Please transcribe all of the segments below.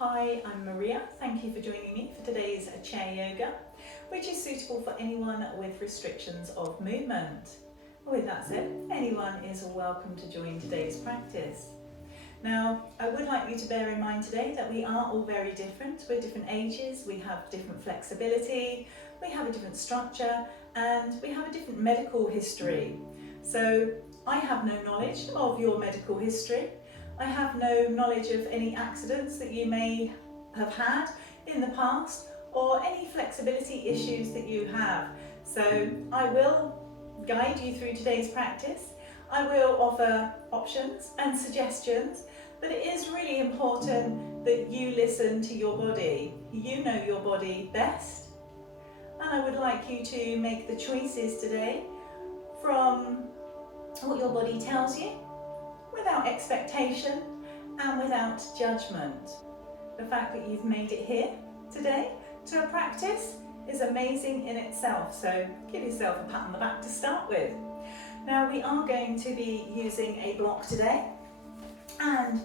Hi, I'm Maria. Thank you for joining me for today's chair yoga, which is suitable for anyone with restrictions of movement. With that said, anyone is welcome to join today's practice. Now, I would like you to bear in mind today that we are all very different. We're different ages, we have different flexibility, we have a different structure, and we have a different medical history. So I have no knowledge of your medical history. I have no knowledge of any accidents that you may have had in the past or any flexibility issues that you have. So I will guide you through today's practice. I will offer options and suggestions, but it is really important that you listen to your body. You know your body best, and I would like you to make the choices today from what your body tells you, without expectation and without judgment. The fact that you've made it here today to a practice is amazing in itself, so give yourself a pat on the back to start with. Now we are going to be using a block today, and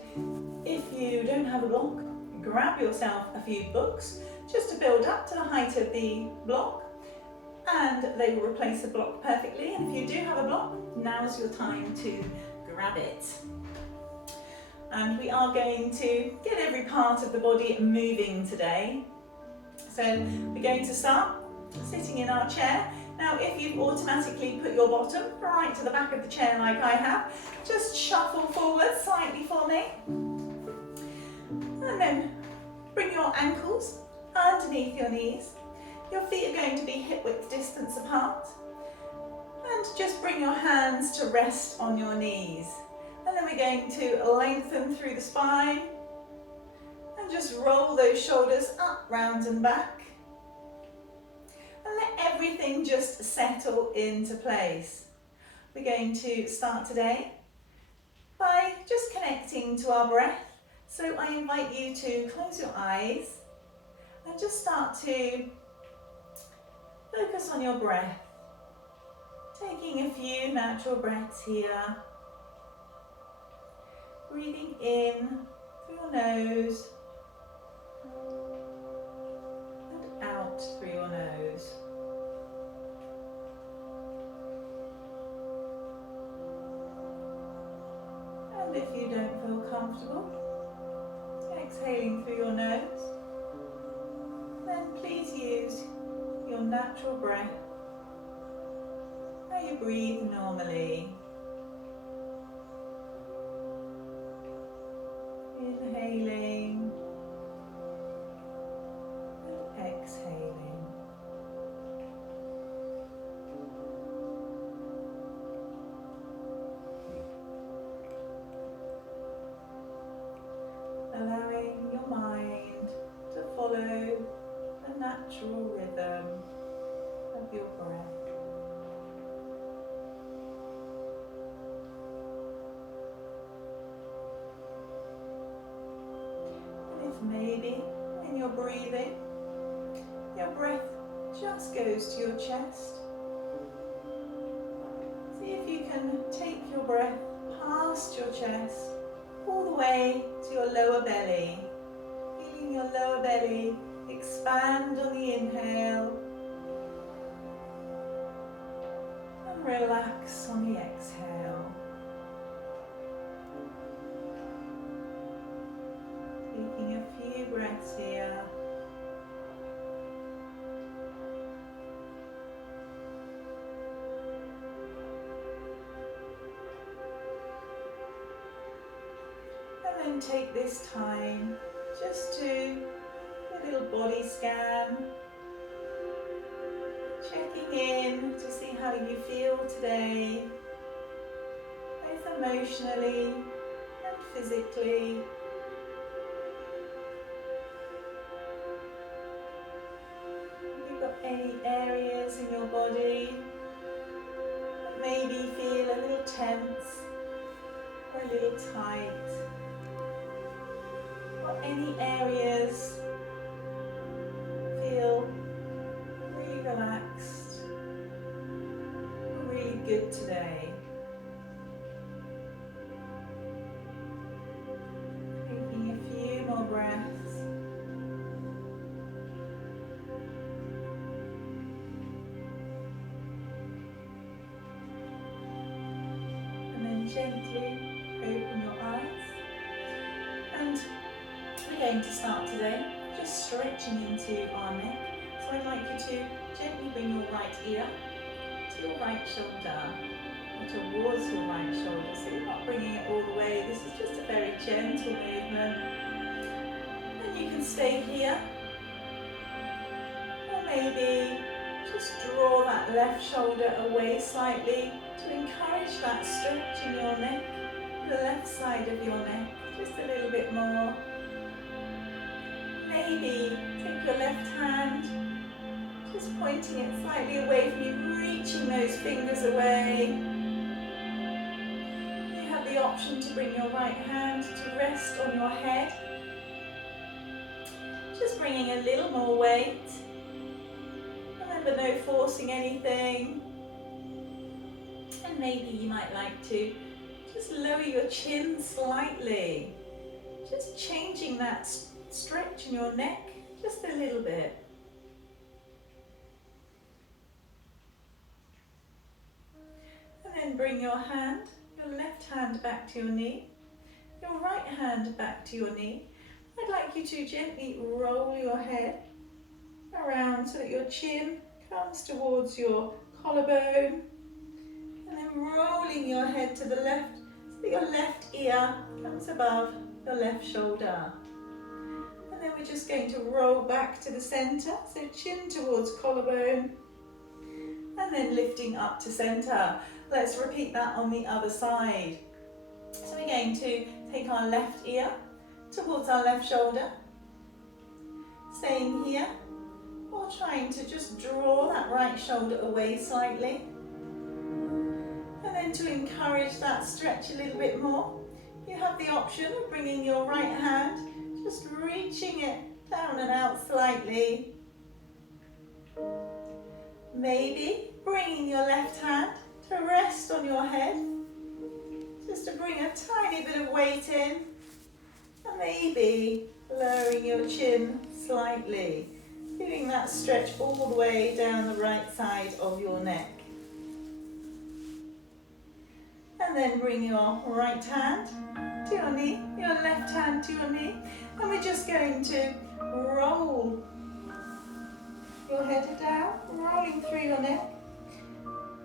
if you don't have a block, grab yourself a few books just to build up to the height of the block, and they will replace the block perfectly. And if you do have a block, now's your time to grab it. And we are going to get every part of the body moving today. So we're going to start sitting in our chair. Now, if you've automatically put your bottom right to the back of the chair like I have, just shuffle forward slightly for me. And then bring your ankles underneath your knees. Your feet are going to be hip width distance apart. And just bring your hands to rest on your knees. And then we're going to lengthen through the spine and just roll those shoulders up, round and back. And let everything just settle into place. We're going to start today by just connecting to our breath. So I invite you to close your eyes and just start to focus on your breath. Taking a few natural breaths here. Breathing in through your nose and out through your nose. And if you don't feel comfortable exhaling through your nose, then please use your natural breath, how you breathe normally. Inhaling and exhaling. Allowing your mind to follow the natural rhythm of your breath. Maybe when you're breathing, your breath just goes to your chest. See if you can take your breath past your chest, all the way to your lower belly. Feeling your lower belly expand on the inhale and relax on the exhale. Taking a few breaths here. And then take this time just to do a little body scan. Checking in to see how you feel today, both emotionally and physically. Any areas in your body that maybe feel a little tense or a little tight, or any areas feel really relaxed, really good today. Taking a few more breaths. and gently open your eyes. And we're going to start today just stretching into our neck. So I'd like you to gently bring your right ear to your right shoulder, or towards your right shoulder. So you're not bringing it all the way. This is just a very gentle movement. And you can stay here. Or maybe just draw that left shoulder away slightly to encourage that stretch in your neck, the left side of your neck, just a little bit more. Maybe take your left hand, just pointing it slightly away from you, reaching those fingers away. You have the option to bring your right hand to rest on your head, just bringing a little more weight. Remember, no forcing anything. And maybe you might like to just lower your chin slightly, just changing that stretch in your neck just a little bit. And then bring your left hand back to your knee, your right hand back to your knee. I'd like you to gently roll your head around so that your chin comes towards your collarbone, and then rolling your head to the left so that your left ear comes above your left shoulder. And then we're just going to roll back to the center, so chin towards collarbone, and then lifting up to center. Let's repeat that on the other side. So we're going to take our left ear towards our left shoulder, staying here, or trying to just draw that right shoulder away slightly. And then to encourage that stretch a little bit more, you have the option of bringing your right hand, just reaching it down and out slightly. Maybe bringing your left hand to rest on your head, just to bring a tiny bit of weight in, and maybe lowering your chin slightly, feeling that stretch all the way down the right side of your neck. And then bring your right hand to your knee, your left hand to your knee, and we're just going to roll your head down, rolling through your neck,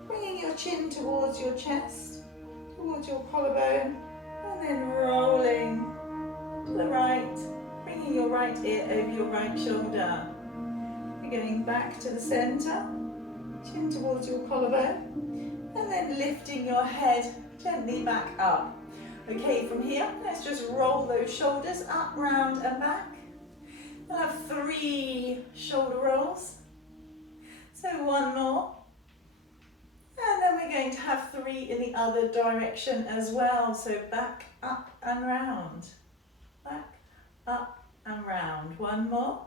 bringing your chin towards your chest, towards your collarbone, and then rolling to the right, bringing your right ear over your right shoulder. We're going back to the center, chin towards your collarbone, and then lifting your head gently back up. Okay, from here, let's just roll those shoulders up, round and back. We'll have 3 shoulder rolls. So 1 more. And then we're going to have 3 in the other direction as well. So back, up and round. Back, up and round. 1 more.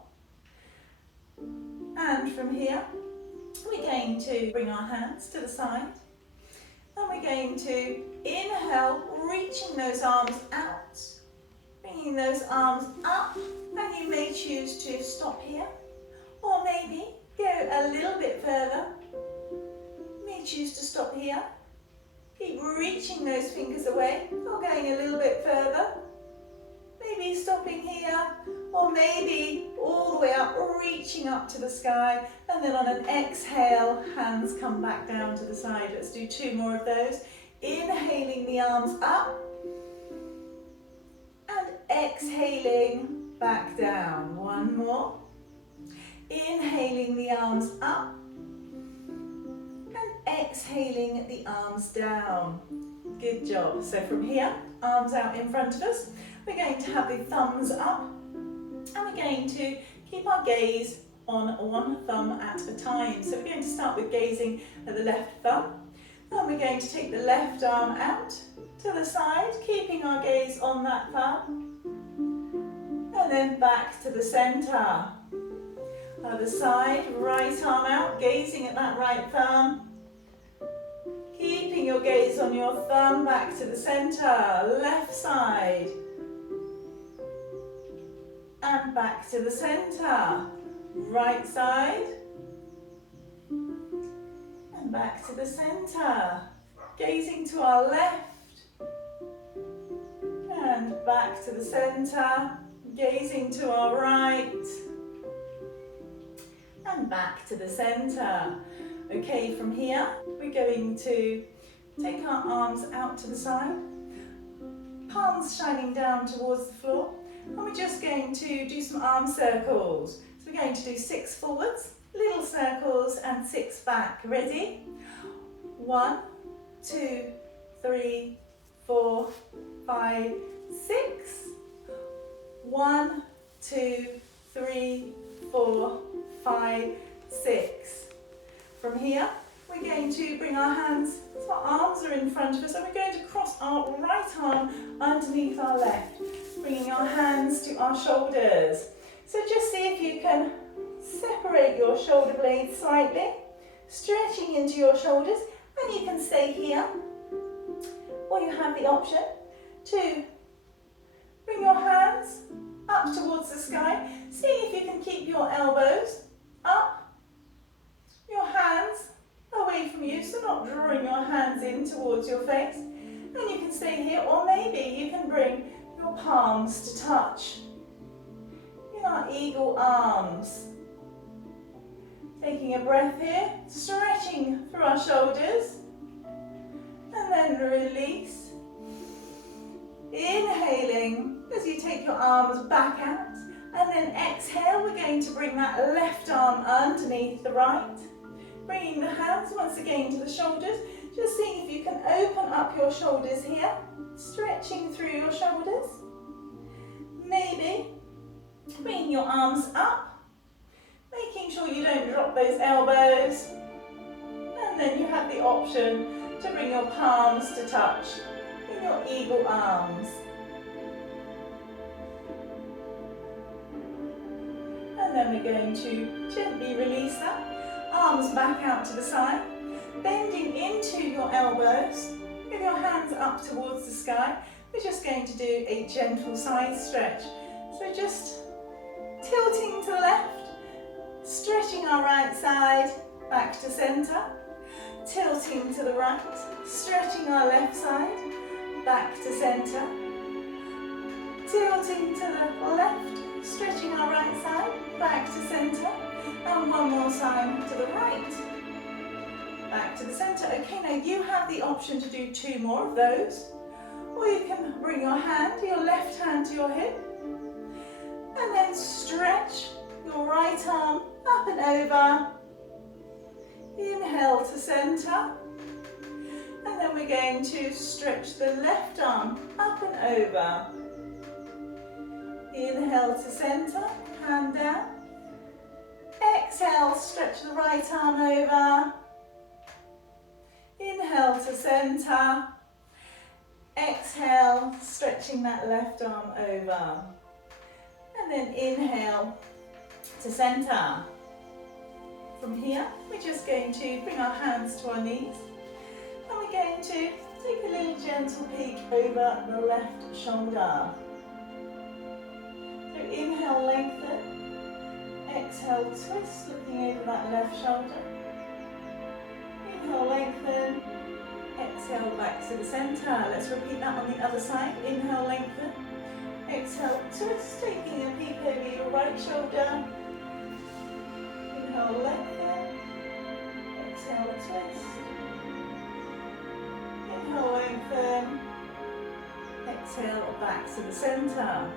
And from here, we're going to bring our hands to the side. And we're going to inhale, reaching those arms out, bringing those arms up, and you may choose to stop here, or maybe go a little bit further. You may choose to stop here, keep reaching those fingers away, or going a little bit further, maybe stopping here, or maybe all the way up, reaching up to the sky, and then on an exhale, hands come back down to the side. Let's do 2 more of those. Inhaling the arms up, and exhaling back down. 1 more. Inhaling the arms up, and exhaling the arms down. Good job. So from here, arms out in front of us, we're going to have the thumbs up, and we're going to keep our gaze on 1 thumb at a time. So we're going to start with gazing at the left thumb. And we're going to take the left arm out to the side, keeping our gaze on that thumb. And then back to the center. Other side, right arm out, gazing at that right thumb. Keeping your gaze on your thumb, back to the center. Left side. And back to the center. Right side. And back to the center. Gazing to our left back to the centre, gazing to our right, and back to the centre. Okay, from here, we're going to take our arms out to the side, palms shining down towards the floor, and we're just going to do some arm circles. So we're going to do 6 forwards, little circles, and 6 back. Ready? 1, 2, 3, 4, 5, 6. 1, 2, 3, 4, 5, 6. From here, we're going to bring our hands, so our arms are in front of us, and we're going to cross our right arm underneath our left, bringing our hands to our shoulders. So just see if you can separate your shoulder blades slightly, stretching into your shoulders, and you can stay here, or you have the option to bring your hands up towards the sky, seeing if you can keep your elbows up, your hands away from you, so not drawing your hands in towards your face. And you can stay here, or maybe you can bring your palms to touch in our eagle arms. Taking a breath here, stretching through our shoulders, and then release. Inhaling as you take your arms back out, and then exhale, we're going to bring that left arm underneath the right, bringing the hands once again to the shoulders, just seeing if you can open up your shoulders here, stretching through your shoulders. Maybe bringing your arms up, making sure you don't drop those elbows, and then you have the option to bring your palms to touch in your eagle arms. And then we're going to gently release that. Arms back out to the side, bending into your elbows, with your hands up towards the sky. We're just going to do a gentle side stretch. So just tilting to the left, stretching our right side back to centre, tilting to the right, stretching our left side back to centre, tilting to the left, stretching our right side back to centre, and one more time to the right, back to the centre. Okay, now you have the option to do 2 more of those, or you can bring your left hand to your hip, and then stretch your right arm up and over. Inhale to centre, and then we're going to stretch the left arm up and over. Inhale to centre, hand down. Exhale, stretch the right arm over. Inhale to centre. Exhale, stretching that left arm over. And then inhale to centre. From here, we're just going to bring our hands to our knees, and we're going to take a little gentle peek over the left shoulder. So inhale, lengthen. Exhale, twist, looking over that left shoulder. Inhale, lengthen. Exhale, back to the centre. Let's repeat that on the other side. Inhale, lengthen. Exhale, twist, taking a peek over your right shoulder. Inhale, lengthen. Exhale, twist. Inhale, lengthen. Exhale, back to the centre.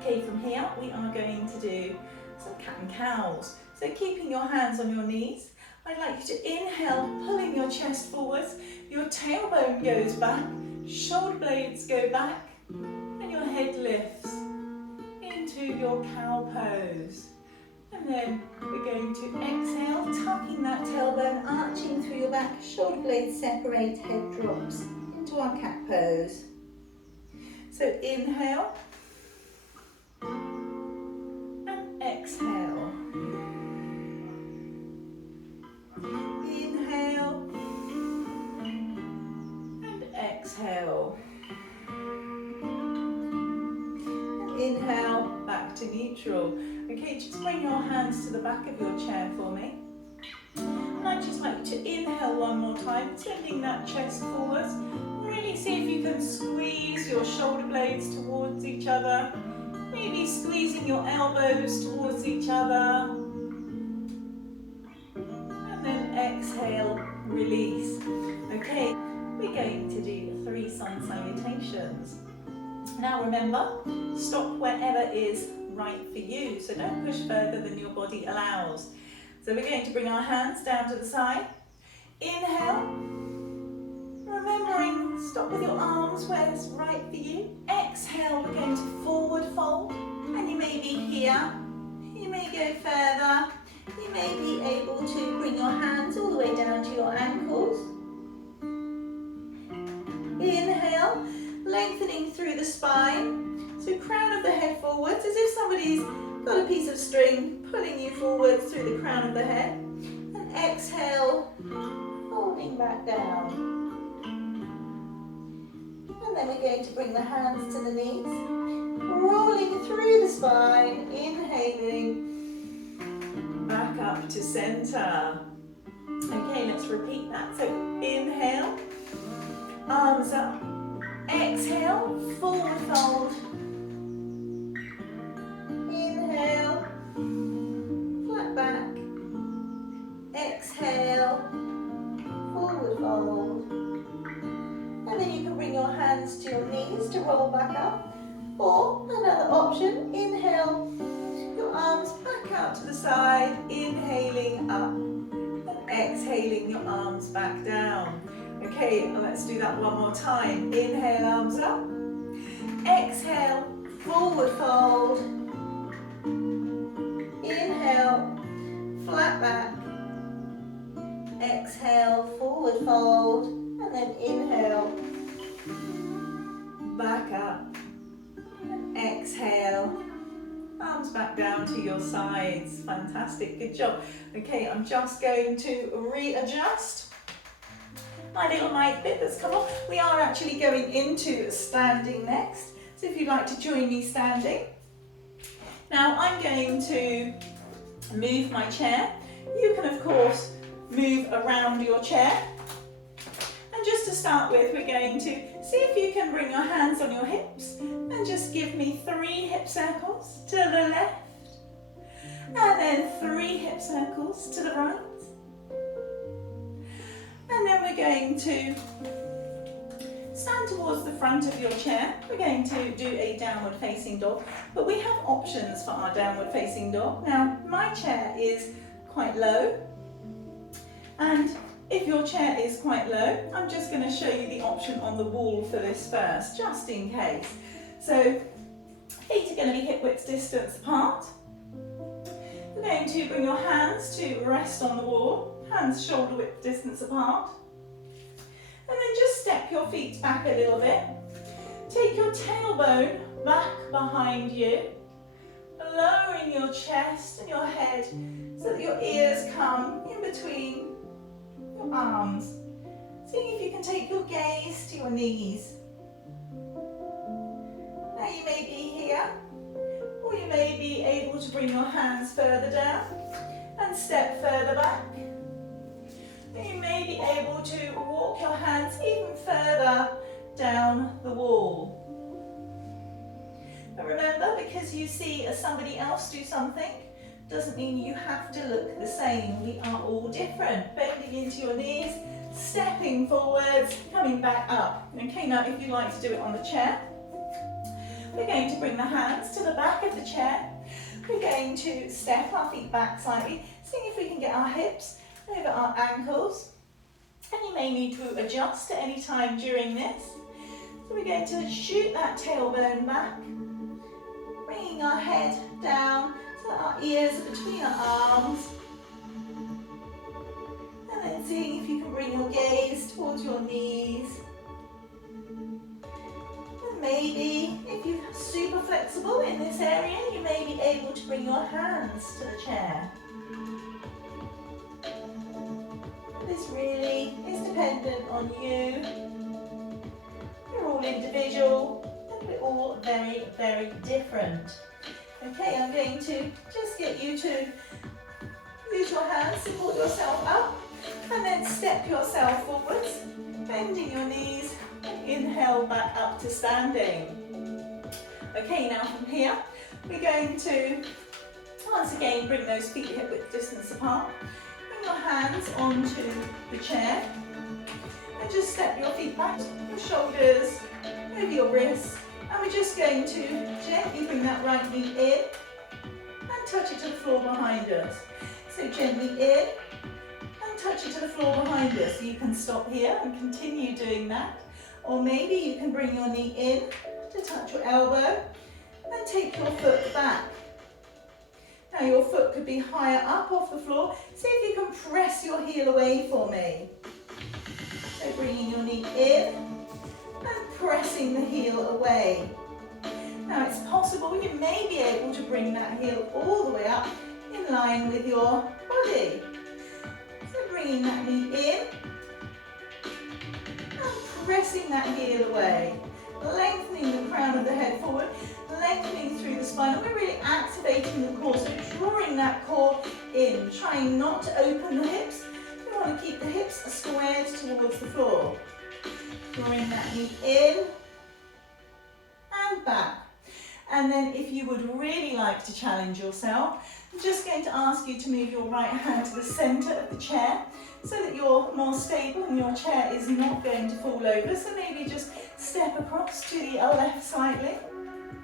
Okay, from here we are going to do some cat and cows. So keeping your hands on your knees, I'd like you to inhale, pulling your chest forwards, your tailbone goes back, shoulder blades go back, and your head lifts into your cow pose. And then we're going to exhale, tucking that tailbone, arching through your back, shoulder blades separate, head drops into our cat pose. So inhale, and exhale. Inhale, and exhale. And inhale, back to neutral. Okay, just bring your hands to the back of your chair for me. And I'd just like you to inhale one more time, sending that chest forwards, really see if you can squeeze your shoulder blades towards each other. Maybe squeezing your elbows towards each other. And then exhale, release. Okay, we're going to do 3 sun salutations. Now remember, stop wherever is right for you. So don't push further than your body allows. So we're going to bring our hands down to the side. Inhale. Remembering, stop with your arms where it's right for you. Exhale, we're going to forward fold. And you may be here. You may go further. You may be able to bring your hands all the way down to your ankles. Inhale, lengthening through the spine. So crown of the head forwards, as if somebody's got a piece of string pulling you forwards through the crown of the head. And exhale, folding back down. And then we're going to bring the hands to the knees, rolling through the spine, inhaling, back up to center. Okay, let's repeat that. So inhale, arms up, exhale, forward fold. Inhale, flat back, exhale, forward fold. And then you can bring your hands to your knees to roll back up. Or another option, inhale, your arms back out to the side, inhaling up, and exhaling your arms back down. Okay, let's do that one more time. Inhale, arms up, exhale, forward fold, inhale, flat back, exhale, forward fold, and then inhale, back up, and exhale, arms back down to your sides. Fantastic, good job. Okay, I'm just going to readjust my little mic bit that's come off. We are actually going into standing next, so if you'd like to join me standing. Now I'm going to move my chair. You can of course move around your chair. And just to start with, we're going to see if you can bring your hands on your hips and just give me 3 hip circles to the left, and then 3 hip circles to the right. And then we're going to stand towards the front of your chair. We're going to do a downward facing dog, but we have options for our downward facing dog. Now, my chair is quite low, and if your chair is quite low, I'm just going to show you the option on the wall for this first, just in case. So, feet are going to be hip width distance apart. You're going to bring your hands to rest on the wall, hands shoulder width distance apart. And then just step your feet back a little bit. Take your tailbone back behind you, lowering your chest and your head so that your ears come in between your arms. Seeing if you can take your gaze to your knees. Now you may be here, or you may be able to bring your hands further down and step further back. You may be able to walk your hands even further down the wall. But remember, because you see somebody else do something, doesn't mean you have to look the same. We are all different. Bending into your knees, stepping forwards, coming back up. Okay, now if you'd like to do it on the chair, we're going to bring the hands to the back of the chair. We're going to step our feet back slightly, seeing if we can get our hips over our ankles. And you may need to adjust at any time during this. So we're going to shoot that tailbone back, bringing our head down so that our ears are between our arms. And then seeing if you can bring your gaze towards your knees. And maybe, if you're super flexible in this area, you may be able to bring your hands to the chair. This really is dependent on you. You're all individual and we're all very, very different. Okay, I'm going to just get you to use your hands, support yourself up, and then step yourself forwards, bending your knees and Inhale, back up to standing. Okay, now from here, we're going to, once again, bring those feet hip width distance apart. Bring your hands onto the chair. And just step your feet back, your shoulders, over your wrists. And we're just going to gently bring that right knee in and touch it to the floor behind us. So gently in and touch it to the floor behind us. You can stop here and continue doing that. Or maybe you can bring your knee in to touch your elbow and take your foot back. Now your foot could be higher up off the floor. See if you can press your heel away for me. So bringing your knee in and pressing the heel away. Now it's possible you may be able to bring that heel all the way up in line with your body. So bringing that knee in and pressing that heel away. Lengthening the crown of the head forward, lengthening through the spine. And we're really activating the core, so drawing that core in, trying not to open the hips. We want to keep the hips squared towards the floor. Drawing that knee in and back. And then if you would really like to challenge yourself, I'm just going to ask you to move your right hand to the centre of the chair so that you're more stable and your chair is not going to fall over. So maybe just step across to the left slightly.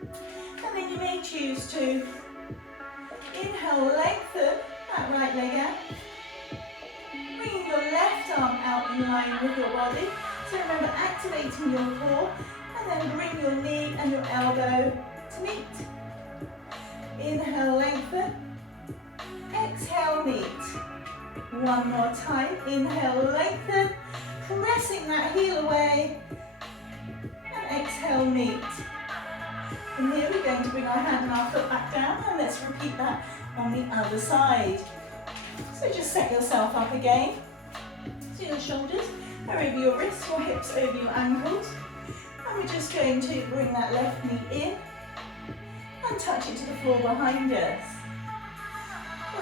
And then you may choose to inhale, lengthen that right leg out. Bringing your left arm out in line with your body. So remember activating your core, and then bring your knee and your elbow to meet. Inhale, lengthen. Exhale, meet. One more time. Inhale, lengthen. Pressing that heel away. And exhale, meet. From here we're going to bring our hand and our foot back down, and let's repeat that on the other side. So just set yourself up again. So your shoulders are over your wrists, your hips over your ankles. And we're just going to bring that left knee in and touch it to the floor behind us.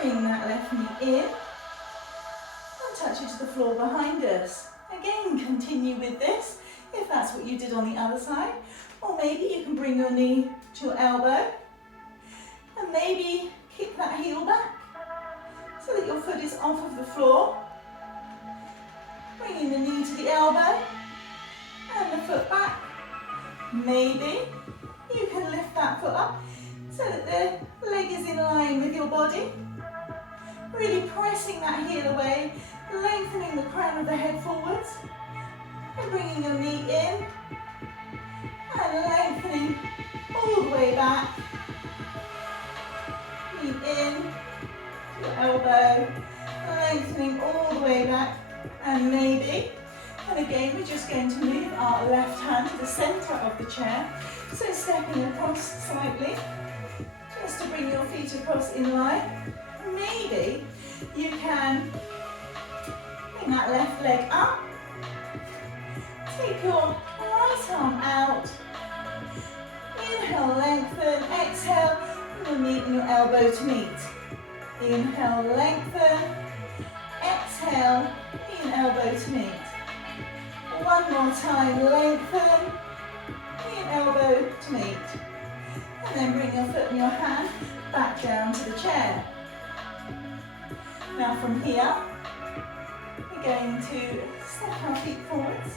Bring that left knee in and touch it to the floor behind us. Again, continue with this if that's what you did on the other side. Or maybe you can bring your knee to your elbow and maybe kick that heel back so that your foot is off of the floor. Bringing the knee to the elbow and the foot back. Maybe you can lift that foot up so that the leg is in line with your body. Really pressing that heel away, lengthening the crown of the head forwards. And bringing your knee in and lengthening all the way back. Knee in, your elbow, lengthening all the way back. And maybe, and again we're just going to move our left hand to the centre of the chair. So stepping across slightly, just to bring your feet across in line. Maybe you can bring that left leg up. Take your right arm out. Inhale, lengthen, exhale, and your knee and your elbow to meet. Inhale, lengthen, exhale, knee and elbow to meet. One more time, lengthen, knee and elbow to meet. And then bring your foot and your hand back down to the chair. Now from here, we're going to step our feet forwards,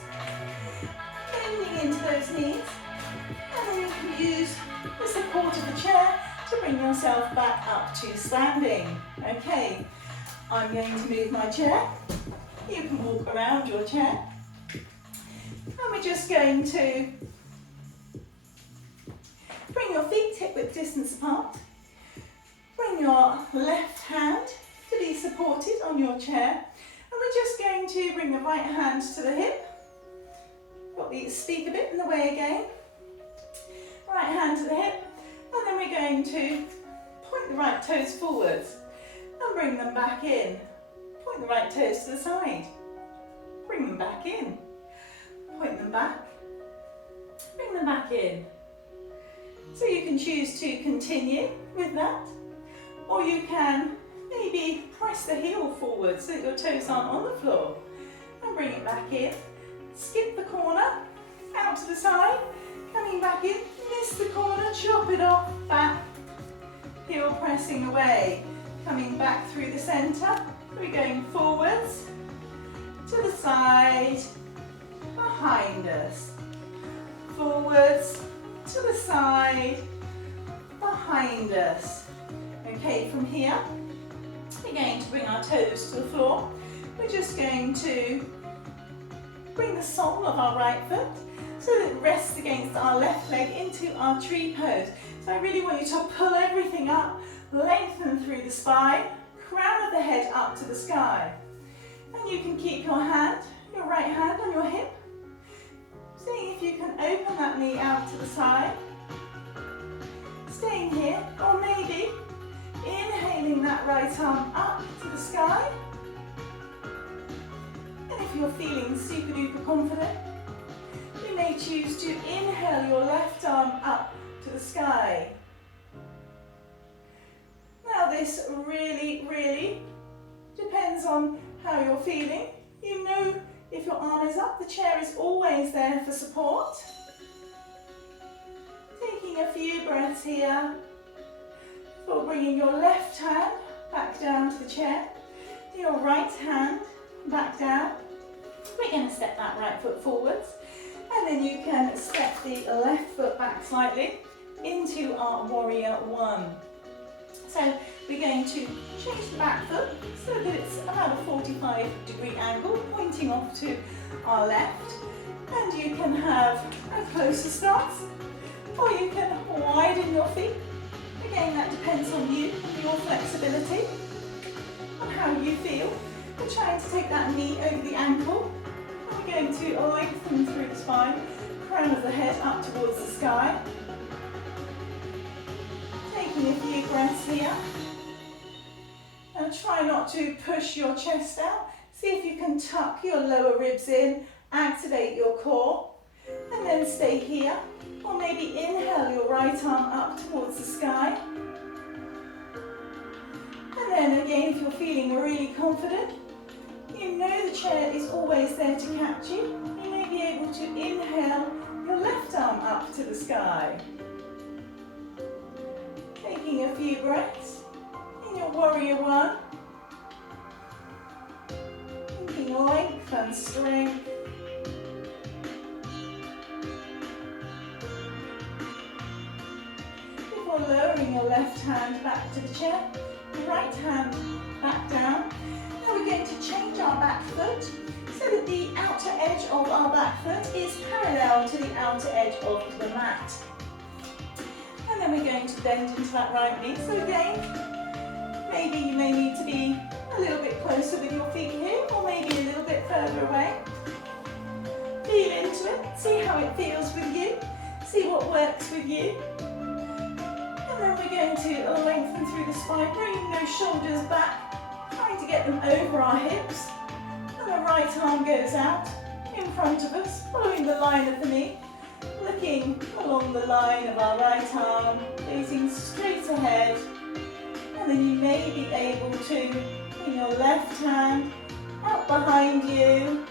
bending into those knees, and then you can use the support of the chair to bring yourself back up to standing. Okay, I'm going to move my chair. You can walk around your chair. And we're just going to bring your feet hip width distance apart. Bring your left hand to be supported on your chair. And we're just going to bring the right hand to the hip. Got the speaker bit in the way again. Right hand to the hip. And then we're going to point the right toes forwards and bring them back in. Point the right toes to the side. Bring them back in. Point them back. Bring them back in. So you can choose to continue with that, or you can maybe press the heel forward so that your toes aren't on the floor and bring it back in. Skip the corner, out to the side, coming back in, miss the corner, chop it off, back, heel pressing away, coming back through the centre, we're going forwards, to the side, behind us, forwards, to the side, behind us. Okay, from here, we're going to bring our toes to the floor. We're just going to bring the sole of our right foot so that it rests against our left leg into our tree pose. So I really want you to pull everything up, lengthen through the spine, crown of the head up to the sky. And you can keep your hand, your right hand on your hip, seeing if you can open that knee out to the side, staying here, or maybe inhaling that right arm up to the sky. And if you're feeling super duper confident, you may choose to inhale your left arm up to the sky. Now this really depends on how you're feeling. You know, if your arm is up, the chair is always there for support. Taking a few breaths here before bringing your left hand back down to the chair, your right hand back down. We're going to step that right foot forwards, and then you can step the left foot back slightly into our warrior one. So we're going to change the back foot so that it's about a 45-degree angle pointing off to our left, and you can have a closer stance, or you can widen your feet. Again, that depends on you, your flexibility, on how you feel. We're trying to take that knee over the ankle. We're going to lengthen through the spine, crown of the head up towards the sky. Taking a few breaths here. Now try not to push your chest out. See if you can tuck your lower ribs in, activate your core, and then stay here. Or maybe inhale your right arm up towards the sky. And then again, if you're feeling really confident, you know the chair is always there to catch you. You may be able to inhale your left arm up to the sky. Taking a few breaths in your warrior one. Thinking length and strength. Before lowering your left hand back to the chair, your right hand back down. Now we're going to change our back foot so that the outer edge of our back foot is parallel to the outer edge of the mat. And then we're going to bend into that right knee. So again, maybe you may need to be a little bit closer with your feet here, or maybe a little bit further away. Feel into it, see how it feels with you, see what works with you. And then we're going to lengthen through the spine, bringing those shoulders back, trying to get them over our hips. And the right arm goes out in front of us, following the line of the knee. Looking along the line of our right arm, facing straight ahead, and then you may be able to bring your left hand out behind you,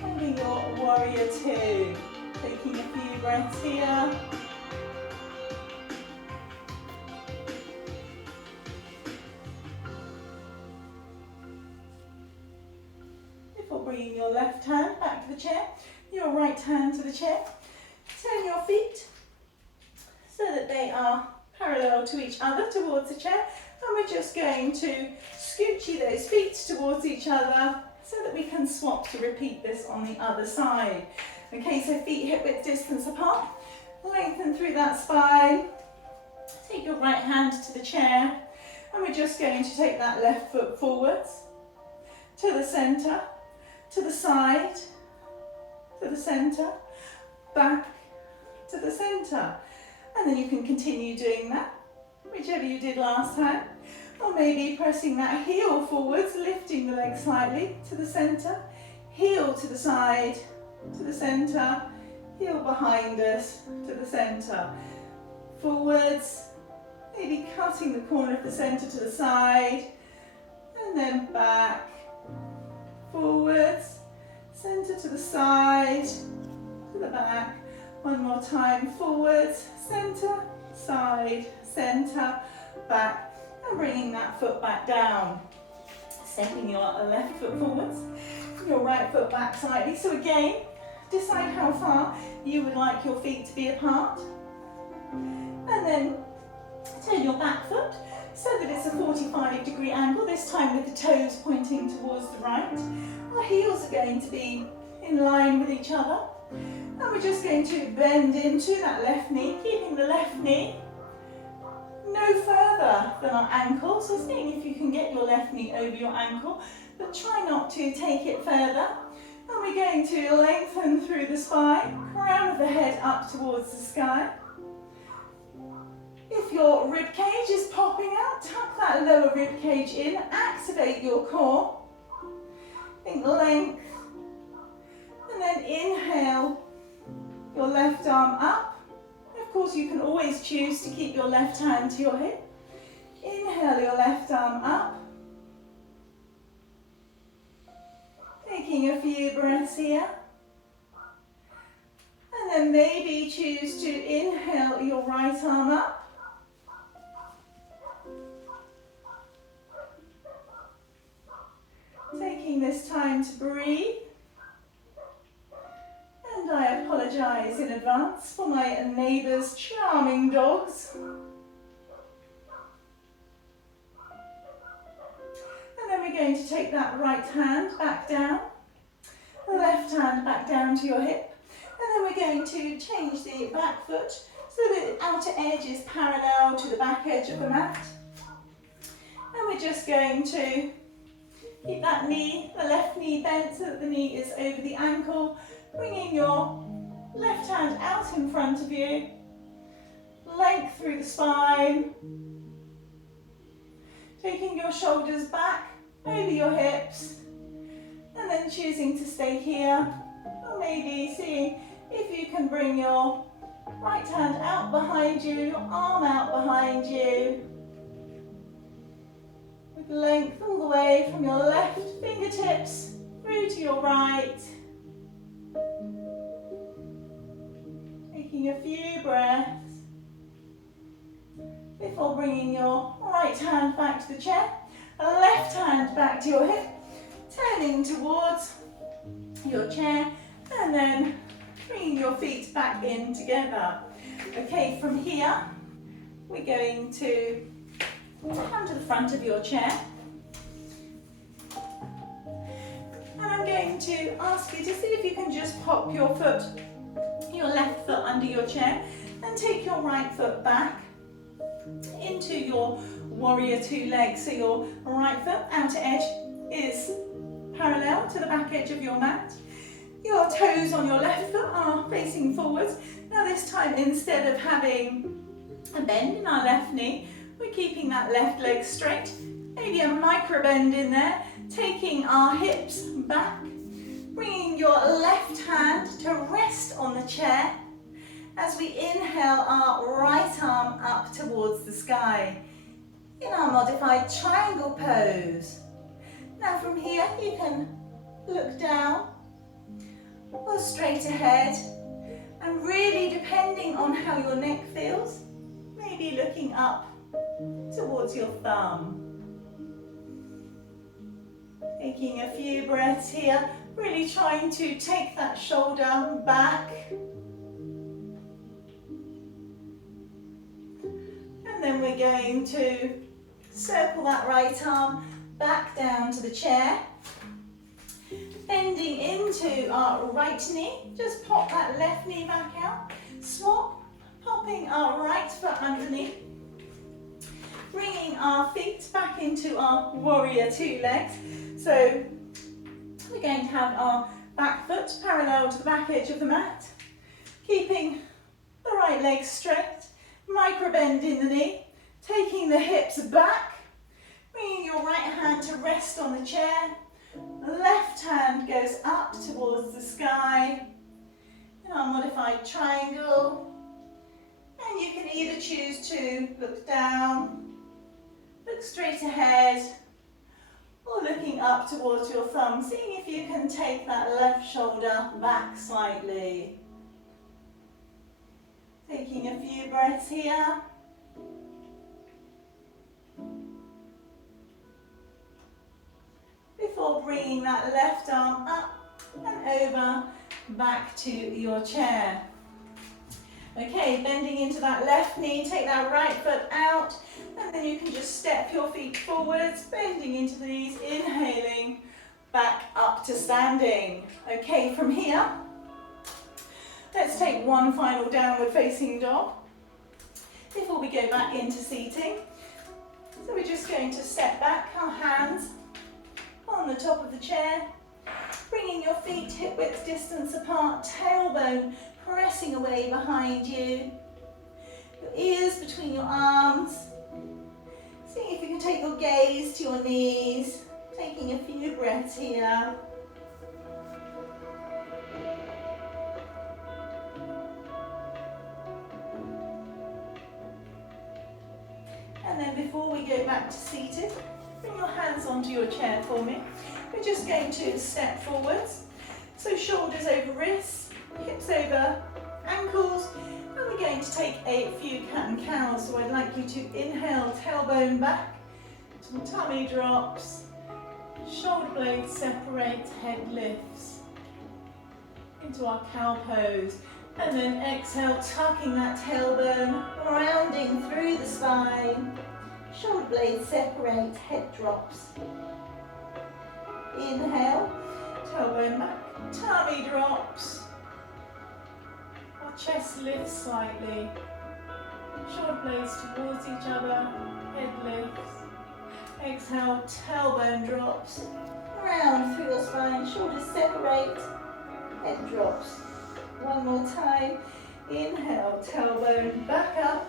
holding your warrior two, taking a few breaths here. Bringing your left hand back to the chair, your right hand to the chair. Turn your feet so that they are parallel to each other towards the chair, and we're just going to scoochie those feet towards each other so that we can swap to repeat this on the other side. Okay, so feet hip width distance apart, lengthen through that spine, take your right hand to the chair, and we're just going to take that left foot forwards to the centre, to the side, to the centre, back to the centre. And then you can continue doing that, whichever you did last time. Or maybe pressing that heel forwards, lifting the leg slightly to the centre, heel to the side, to the centre, heel behind us, to the centre. Forwards, maybe cutting the corner of the centre to the side, and then back, forwards, centre to the side, to the back. One more time, forwards, centre, side, centre, back, and bringing that foot back down. Stepping your left foot forwards, your right foot back slightly. So again, decide how far you would like your feet to be apart. And then turn your back foot so that it's a 45-degree angle, this time with the toes pointing towards the right. Our heels are going to be in line with each other. And we're just going to bend into that left knee, keeping the left knee no further than our ankle. So seeing if you can get your left knee over your ankle, but try not to take it further. And we're going to lengthen through the spine, crown of the head up towards the sky. If your rib cage is popping out, tuck that lower rib cage in, activate your core. Think length. And then inhale your left arm up. Of course, you can always choose to keep your left hand to your hip. Inhale your left arm up. Taking a few breaths here. And then maybe choose to inhale your right arm up. Taking this time to breathe. And I apologise in advance for my neighbour's charming dogs. And then we're going to take that right hand back down, the left hand back down to your hip, and then we're going to change the back foot so that the outer edge is parallel to the back edge of the mat. And we're just going to keep that knee, the left knee bent so that the knee is over the ankle, bringing your left hand out in front of you, length through the spine, taking your shoulders back over your hips, and then choosing to stay here, or maybe seeing if you can bring your right hand out behind you, your arm out behind you, with length all the way from your left fingertips through to your right. Taking a few breaths before bringing your right hand back to the chair, left hand back to your hip, turning towards your chair, and then bringing your feet back in together. Okay, from here, we're going to come to the front of your chair. And I'm going to ask you to see if you can just pop your foot, your left foot under your chair, and take your right foot back into your warrior two legs. So your right foot outer edge is parallel to the back edge of your mat. Your toes on your left foot are facing forwards. Now this time, instead of having a bend in our left knee, we're keeping that left leg straight. Maybe a micro bend in there, taking our hips back, bringing your left hand to rest on the chair as we inhale our right arm up towards the sky in our modified triangle pose. Now from here you can look down or straight ahead, and really depending on how your neck feels, maybe looking up towards your thumb. Taking a few breaths here, really trying to take that shoulder back. And then we're going to circle that right arm back down to the chair. Bending into our right knee, just pop that left knee back out. Swap, popping our right foot underneath. Bringing our feet back into our warrior two legs. So we're going to have our back foot parallel to the back edge of the mat. Keeping the right leg straight, micro bend in the knee, taking the hips back, bringing your right hand to rest on the chair. Left hand goes up towards the sky in our modified triangle. And you can either choose to look down, look straight ahead, or looking up towards your thumb, seeing if you can take that left shoulder back slightly. Taking a few breaths here. Before bringing that left arm up and over back to your chair. Okay, bending into that left knee, take that right foot out, and then you can just step your feet forwards, bending into the knees, inhaling, back up to standing. Okay, from here, let's take one final downward facing dog before we go back into seating. So we're just going to step back, our hands on the top of the chair, bringing your feet hip width distance apart, tailbone pressing away behind you, your ears between your arms. See if you can take your gaze to your knees, taking a few breaths here. And then before we go back to seated, bring your hands onto your chair for me. We're just going to step forwards. So shoulders over wrists, hips over ankles, and we're going to take a few cat and cows. So I'd like you to inhale, tailbone back, some tummy drops, shoulder blades separate, head lifts into our cow pose. And then exhale, tucking that tailbone, rounding through the spine. Shoulder blades separate, head drops. Inhale, tailbone back, tummy drops. Our chest lifts slightly. Shoulder blades towards each other, head lifts. Exhale, tailbone drops. Round through your spine, shoulders separate, head drops. One more time. Inhale, tailbone back up,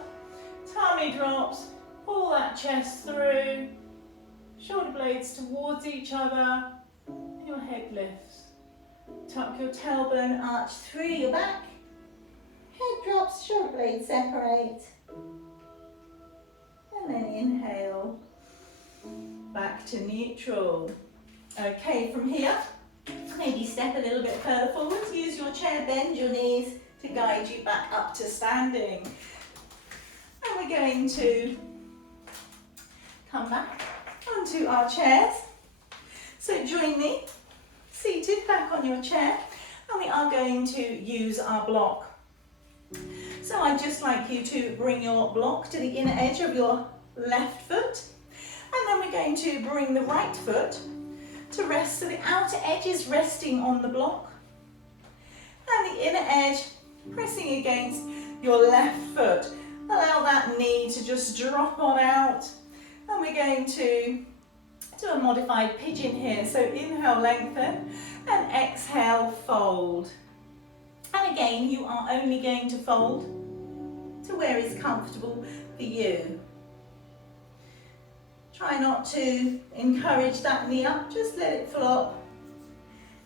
tummy drops. Pull that chest through, shoulder blades towards each other, your head lifts. Tuck your tailbone arch through your back, head drops, shoulder blades separate. And then inhale, back to neutral. Okay, from here, maybe step a little bit further forwards, use your chair, bend your knees to guide you back up to standing. And we're going to come back onto our chairs. So join me, seated back on your chair, and we are going to use our block. So I'd just like you to bring your block to the inner edge of your left foot, and then we're going to bring the right foot to rest, so the outer edge is resting on the block, and the inner edge pressing against your left foot. Allow that knee to just drop on out. And we're going to do a modified pigeon here. So inhale, lengthen, and exhale, fold. And again, you are only going to fold to where is comfortable for you. Try not to encourage that knee up, just let it flop.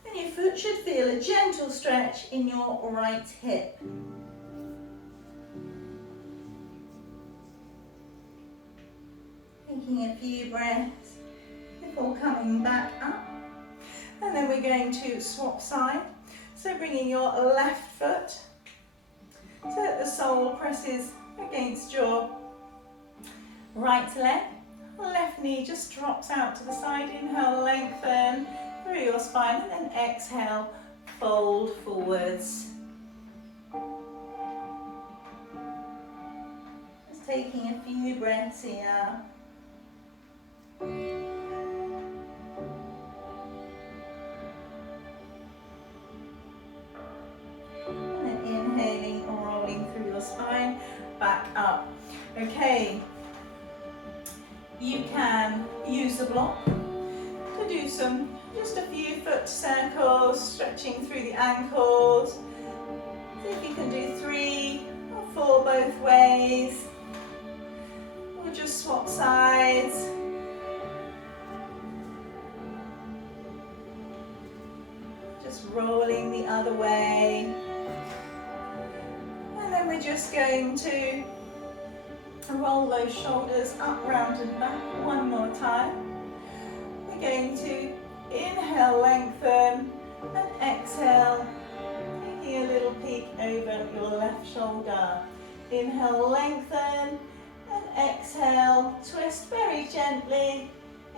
And your foot should feel a gentle stretch in your right hip. Taking a few breaths before coming back up. And then we're going to swap side. So bringing your left foot so that the sole presses against your right leg. Left knee just drops out to the side. Inhale, lengthen through your spine, and then exhale, fold forwards. Just taking a few breaths here. And then inhaling or rolling through your spine, back up. Okay, you can use the block to do just a few foot circles, stretching through the ankles. See if you can do 3 or 4 both ways, or just swap sides. Just rolling the other way. And then we're just going to roll those shoulders up, round and back one more time. We're going to inhale, lengthen, and exhale, taking a little peek over your left shoulder. Inhale, lengthen, and exhale, twist very gently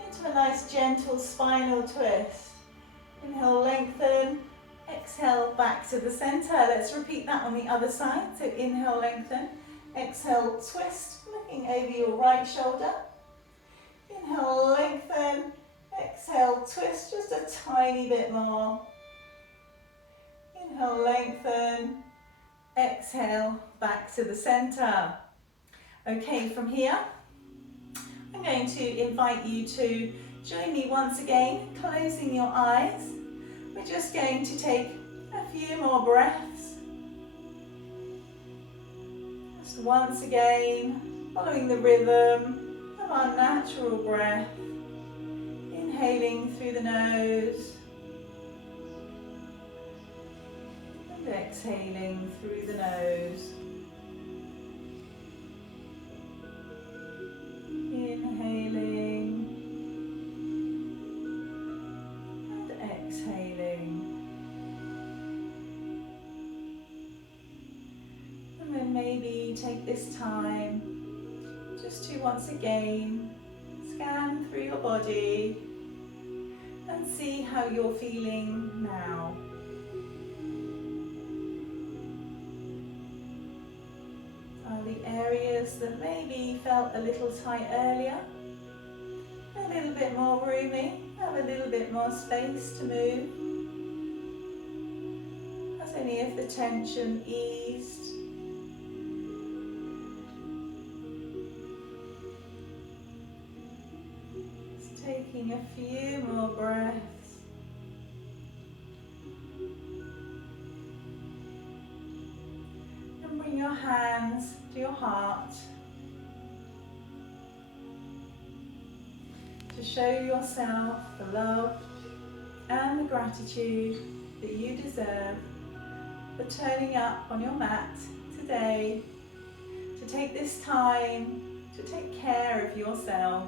into a nice gentle spinal twist. Inhale, lengthen, exhale, back to the center. Let's repeat that on the other side. So inhale, lengthen, exhale, twist, looking over your right shoulder. Inhale, lengthen, exhale, twist just a tiny bit more. Inhale, lengthen, exhale, back to the center. Okay, from here, I'm going to invite you to join me once again, closing your eyes. We're just going to take a few more breaths. Just once again, following the rhythm of our natural breath. Inhaling through the nose and exhaling through the nose. Inhaling and exhaling. And then maybe take this time just to once again scan through your body and see how you're feeling now. Are the areas that maybe felt a little tight earlier a little bit more roomy, have a little bit more space to move? Has any of the tension eased? Taking a few more breaths. And bring your hands to your heart to show yourself the love and the gratitude that you deserve for turning up on your mat today to take this time to take care of yourself.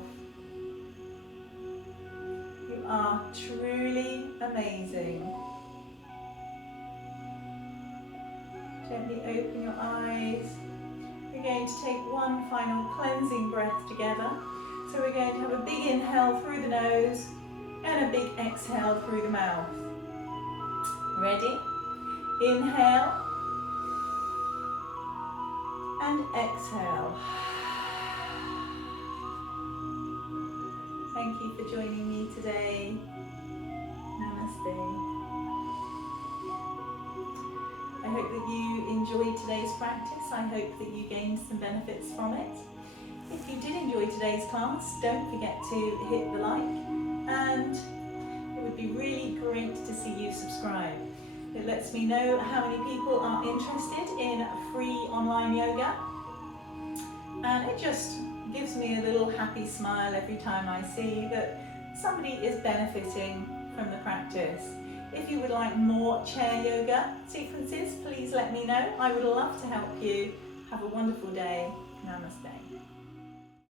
You are truly amazing. Gently open your eyes. We're going to take one final cleansing breath together. So we're going to have a big inhale through the nose and a big exhale through the mouth. Ready? Inhale and exhale. Thank you for joining me today. Namaste. I hope that you enjoyed today's practice. I hope that you gained some benefits from it. If you did enjoy today's class, don't forget to hit the like, and it would be really great to see you subscribe. It lets me know how many people are interested in free online yoga, and it just gives me a little happy smile every time I see that somebody is benefiting from the practice. If you would like more chair yoga sequences, please let me know. I would love to help you. Have a wonderful day. Namaste.